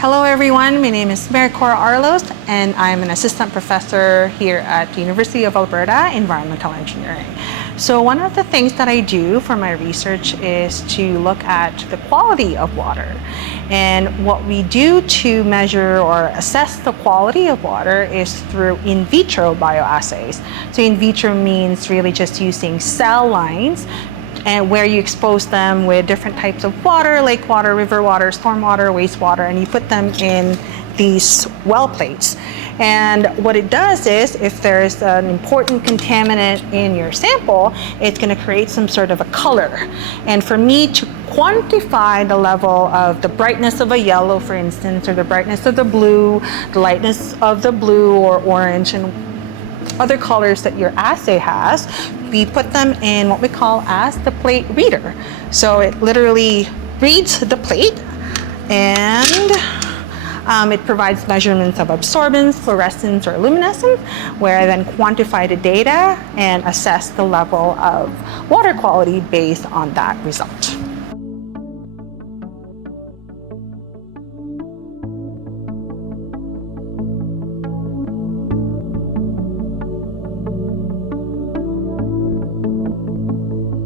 Hello everyone, my name is Maricor Arlos and I'm an assistant professor here at the University of Alberta, Environmental Engineering. So one of the things that I do for my research is to look at the quality of water. And what we do to measure or assess the quality of water is through in vitro bioassays. So in vitro means really just using cell lines and where you expose them with different types of water, lake water, river water, storm water, wastewater, and you put them in these well plates. And what it does is, if there's an important contaminant in your sample, it's going to create some sort of a color. And for me to quantify the level of the brightness of a yellow, for instance, or the brightness of the blue, the lightness of the blue or orange, and other colors that your assay has, we put them in what we call as the plate reader. So it literally reads the plate and it provides measurements of absorbance, fluorescence, or luminescence, where I then quantify the data and assess the level of water quality based on that result.